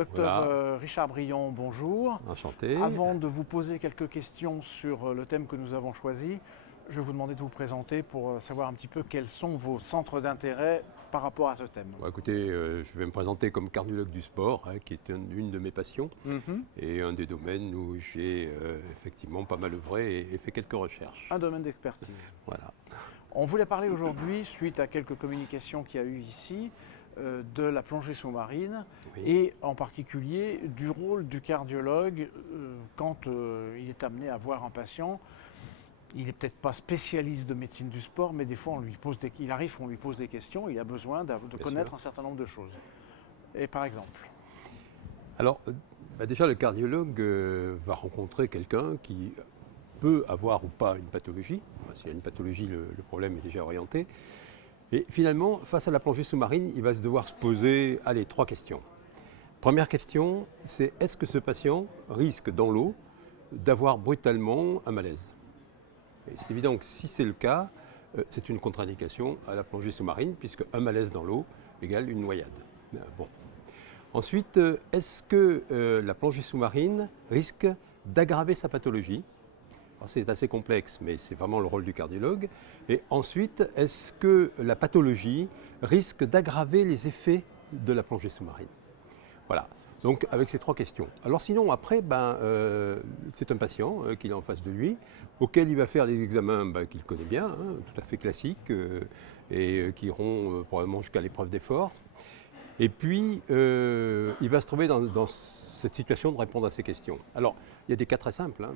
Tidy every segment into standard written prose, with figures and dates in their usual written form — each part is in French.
Docteur Voilà. Richard Brion, bonjour. Enchanté. Avant de vous poser quelques questions sur le thème que nous avons choisi, je vais vous demander de vous présenter pour savoir un petit peu quels sont vos centres d'intérêt par rapport à ce thème. Bon, écoutez, je vais me présenter comme cardiologue du sport, qui est une de mes passions et un des domaines où j'ai effectivement pas mal œuvré et fait quelques recherches. Un domaine d'expertise. Voilà. On voulait parler aujourd'hui, suite à quelques communications qu'il y a eu ici, de la plongée sous-marine Oui. et en particulier du rôle du cardiologue quand il est amené à voir un patient. Il n'est peut-être pas spécialiste de médecine du sport, mais des fois on lui pose des questions, il a besoin de connaître un certain nombre de choses. Et par exemple, Alors, déjà, le cardiologue va rencontrer quelqu'un qui peut avoir ou pas une pathologie. S'il y a une pathologie, le problème est déjà orienté. Et finalement, face à la plongée sous-marine, il va devoir se poser, trois questions. Première question, c'est est-ce que ce patient risque dans l'eau d'avoir brutalement un malaise? Et c'est évident que si c'est le cas, c'est une contre-indication à la plongée sous-marine, puisque un malaise dans l'eau égale une noyade. Bon. Ensuite, est-ce que la plongée sous-marine risque d'aggraver sa pathologie? Alors, c'est assez complexe, mais c'est vraiment le rôle du cardiologue. Et ensuite, est-ce que la pathologie risque d'aggraver les effets de la plongée sous-marine? Voilà. Donc, avec ces trois questions. Alors sinon, après, c'est un patient qu'il a en face de lui, auquel il va faire des examens qu'il connaît bien, tout à fait classiques, et qui iront probablement jusqu'à l'épreuve d'effort. Et puis, il va se trouver dans cette situation de répondre à ces questions. Alors, il y a des cas très simples.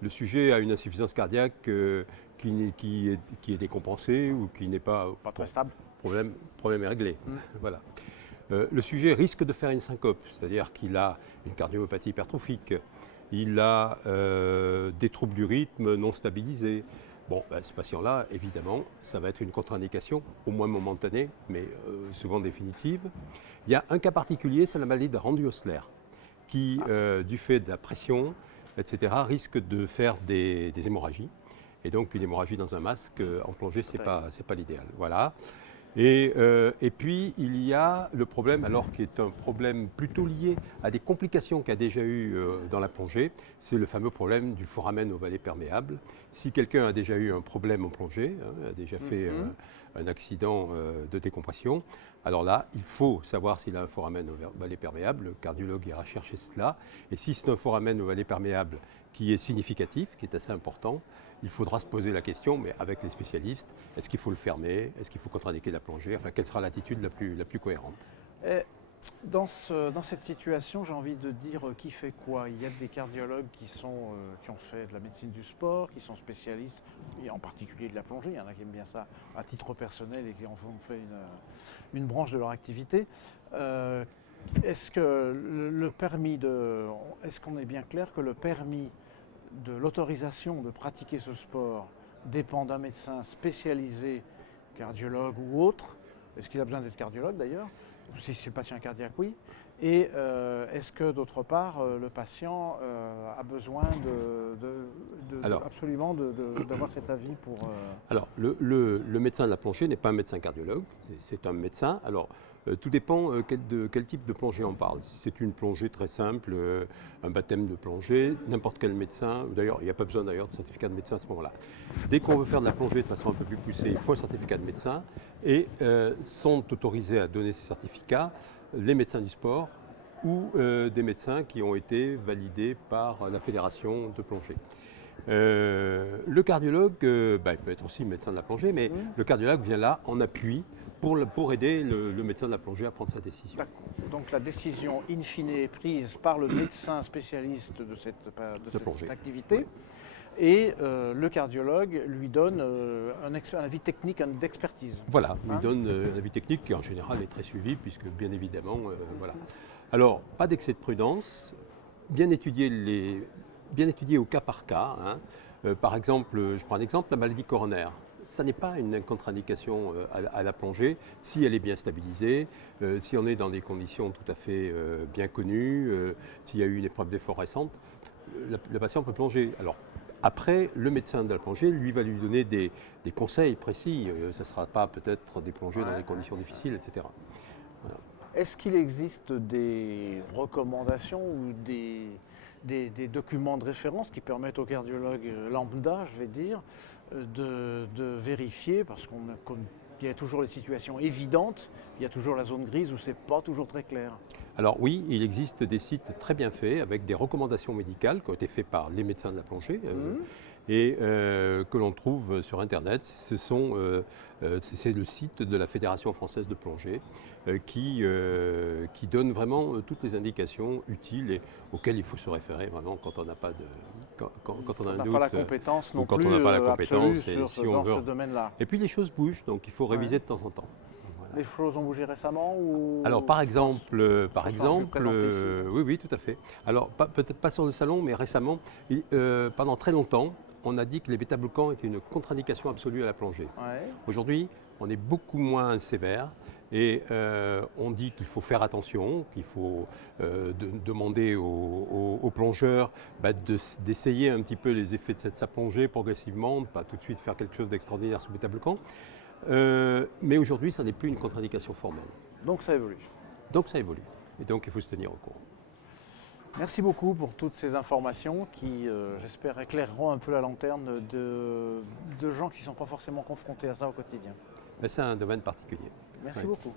Le sujet a une insuffisance cardiaque qui est décompensée ou qui n'est pas très stable. Problème est réglé. Voilà. Le sujet risque de faire une syncope, c'est-à-dire qu'il a une cardiomyopathie hypertrophique, il a des troubles du rythme non stabilisés. Bon, ce patient-là, évidemment, ça va être une contre-indication, au moins momentanée, mais souvent définitive. Il y a un cas particulier, c'est la maladie de Randu-Osler, qui, du fait de la pression, etc., risque de faire des hémorragies. Et donc, une hémorragie dans un masque en plongée, ce n'est pas l'idéal. Voilà. Et puis, il y a le problème, alors qui est un problème plutôt lié à des complications qu'il y a déjà eu dans la plongée, c'est le fameux problème du foramen ovale perméable. Si quelqu'un a déjà eu un problème en plongée, a déjà fait un accident de décompression, alors là, il faut savoir s'il a un foramen ovale perméable. Le cardiologue ira chercher cela. Et si c'est un foramen ovale perméable qui est significatif, qui est assez important, il faudra se poser la question, mais avec les spécialistes, est-ce qu'il faut le fermer? Est-ce qu'il faut contre-indiquer la plongée? Enfin, quelle sera l'attitude la plus cohérente? Dans cette situation, j'ai envie de dire qui fait quoi? Il y a des cardiologues qui ont fait de la médecine du sport, qui sont spécialistes, et en particulier de la plongée. Il y en a qui aiment bien ça à titre personnel et qui en ont fait une branche de leur activité. Est-ce qu'on est bien clair que le permis de l'autorisation de pratiquer ce sport dépend d'un médecin spécialisé, cardiologue ou autre? Est-ce qu'il a besoin d'être cardiologue d'ailleurs? Si c'est le patient cardiaque, oui. Et est-ce que d'autre part, le patient a besoin absolument d'avoir cet avis pour... Alors, le médecin de la plongée n'est pas un médecin cardiologue, c'est un médecin. Alors, tout dépend de quel type de plongée on parle. Si c'est une plongée très simple, un baptême de plongée, n'importe quel médecin, d'ailleurs, il n'y a pas besoin de certificat de médecin à ce moment-là. Dès qu'on veut faire de la plongée de façon un peu plus poussée, il faut un certificat de médecin et sont autorisés à donner ces certificats les médecins du sport ou des médecins qui ont été validés par la fédération de plongée. Le cardiologue, il peut être aussi médecin de la plongée, mais le cardiologue vient là en appui pour aider le médecin de la plongée à prendre sa décision. Donc la décision in fine est prise par le médecin spécialiste de cette activité. Oui. Et le cardiologue lui donne un avis technique d'expertise. Voilà, lui donne un avis technique qui en général est très suivi, puisque bien évidemment, voilà. Alors, pas d'excès de prudence, bien étudier au cas par cas. Par exemple, je prends un exemple, la maladie coronaire. Ça n'est pas une contre-indication à la plongée si elle est bien stabilisée, si on est dans des conditions tout à fait bien connues, s'il y a eu une épreuve d'effort récente, le patient peut plonger. Alors, après, le médecin de la plongée, lui, va lui donner des conseils précis. Ça ne sera pas peut-être des plongées dans des conditions difficiles, etc. Voilà. Est-ce qu'il existe des recommandations ou des documents de référence qui permettent aux cardiologues lambda, je vais dire, de vérifier, parce qu'il y a toujours les situations évidentes, il y a toujours la zone grise où c'est pas toujours très clair. Alors oui, il existe des sites très bien faits avec des recommandations médicales qui ont été faites par les médecins de la plongée et que l'on trouve sur Internet. C'est le site de la Fédération française de plongée qui donne vraiment toutes les indications utiles et auxquelles il faut se référer vraiment quand on n'a pas de quand on a un doute, pas la compétence non ou quand plus on n'a pas la absolue compétence et si on dans veut. ce domaine-là. Et puis les choses bougent, donc il faut réviser de temps en temps. Les choses ont bougé récemment ou... Alors par exemple, oui. oui, tout à fait. Alors peut-être pas sur le salon, mais récemment, pendant très longtemps, on a dit que les bêta-bloquants étaient une contre-indication absolue à la plongée. Ouais. Aujourd'hui, on est beaucoup moins sévère et on dit qu'il faut faire attention, qu'il faut demander aux plongeurs d'essayer un petit peu les effets de sa plongée progressivement, pas tout de suite faire quelque chose d'extraordinaire sous bêta-bloquant. Mais aujourd'hui, ça n'est plus une contre-indication formelle. Donc ça évolue. Donc ça évolue. Et donc il faut se tenir au courant. Merci beaucoup pour toutes ces informations qui, j'espère, éclaireront un peu la lanterne de gens qui ne sont pas forcément confrontés à ça au quotidien. Mais c'est un domaine particulier. Merci Oui. beaucoup.